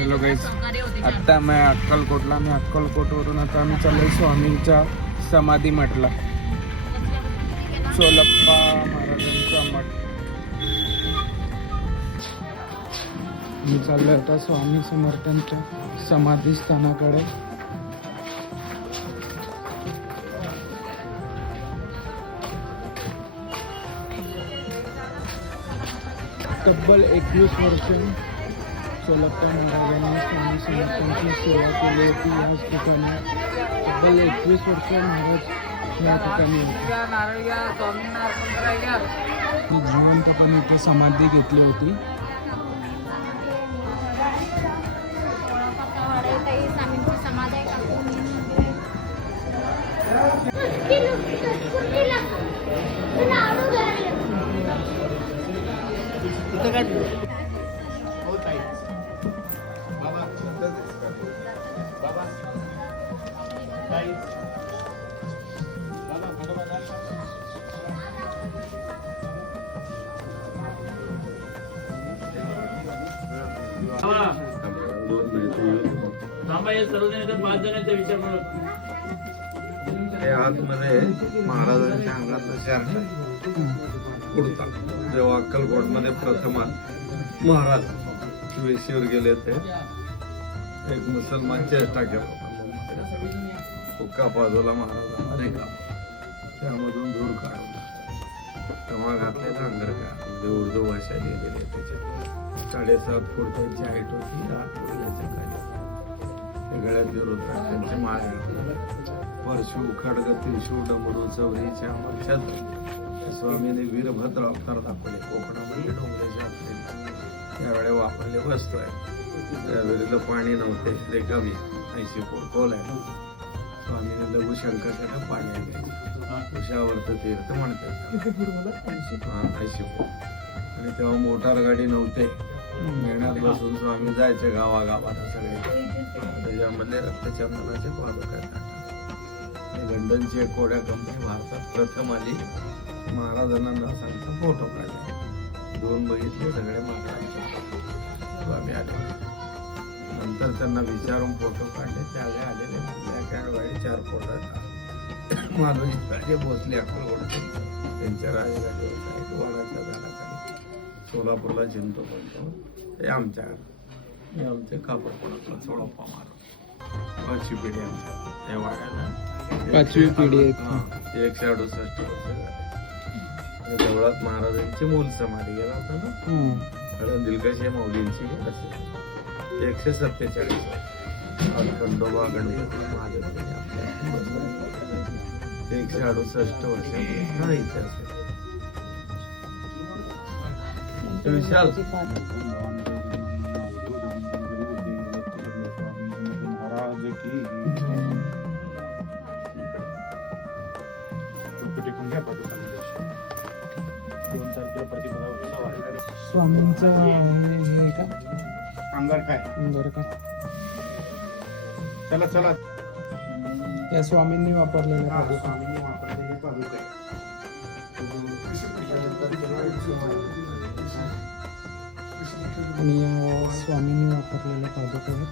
Hello guys, आत्ता मैं अक्कलकोटला मी अक्कलकोटवरून आता आम्ही चाललोय स्वामींच्या समाधी मठला. सोलप्पा महाराजांचा मठ. मी चाललोय आता स्वामी समर्थांच्या समाधी स्थानाकडे. तब्बल 21 वर्ष सोलप्पा महाराजांनी स्वामी समर्थांची सेवा केली होती. याच ठिकाणी तब्बल 21 वर्ष महाराज या ठिकाणी जिवंतपणे इथे समाधी घेतली होती. आतमध्ये महाराजांच्या अंगातला शर्ट कुर्ता. जेव्हा अक्कलकोट मध्ये प्रथमात महाराज वेशीवर गेले ते एक मुसलमान चेष्टा केला, हुक्का पाजवला महाराजांना नाही का, त्यामधून धूर काढला, तेव्हा घातलेला अंगरखा म्हणजे उर्दू भाषा लिहिलेली आहे त्याच्यात. 7.5 फूट त्यांची हाईट होती, 8 फूट याच्या खाली. गळ्यातले रुद्राक्षांचे माळ, परशु खडग त्रिशूळ डमरू चौरीच्या छत्र. स्वामीने वीरभद्र अवतार दाखवले. कोकणामध्ये डोंगराचे आपले त्यावेळेला वापरले वस्तू आहे. त्यावेळेला पाणी नव्हते, रेखावी 80 फूट खोल आहे. स्वामीने लघुशंकर त्याला पाणी आले. उशावर्त तीर्थ म्हणतात 80 फूट. आणि तेव्हा मोटार गाडी नव्हते, मेळण्यात बसून स्वामी जायचे गावागावात सगळे. त्याच्यामध्ये रक्तचंदनाचे पादुका आहेत. लंडनची एक कोड्या कंपनी भारतात प्रथम आली. महाराजांना न सांगता फोटो काढले. 2 बघितले सगळे महाराजांचे. स्वामी आले, नंतर त्यांना विचारून फोटो काढले. त्यावेळी आलेले गाडी 4 फोटो माधवजी भोसले अक्कलकोटचे त्यांच्या राजगाडीवर वनाच्या झाडाखाली. सोलापूरला चिंतो बोलतो ते आमच्या आमचे कापडपणातला सोळप्पा महाराज. 5वी पिढी आमच्या त्या वाड्याला 5वी पिढी 168 वर्ष झाले. देवळात महाराजांची मूल समाधी गेला होता ना, कारण दिलकशी मौलींची असेल 147 वर्ष. खंडोबा गणपती महादेव 168 वर्ष हा इतिहास आहे. विशाल स्वामींचं हे का अंगार काय अंगार का चला चला या स्वामींनी वापरलेल्या पादुका. आणि या स्वामींनी वापरलेल्या पादुका आहेत.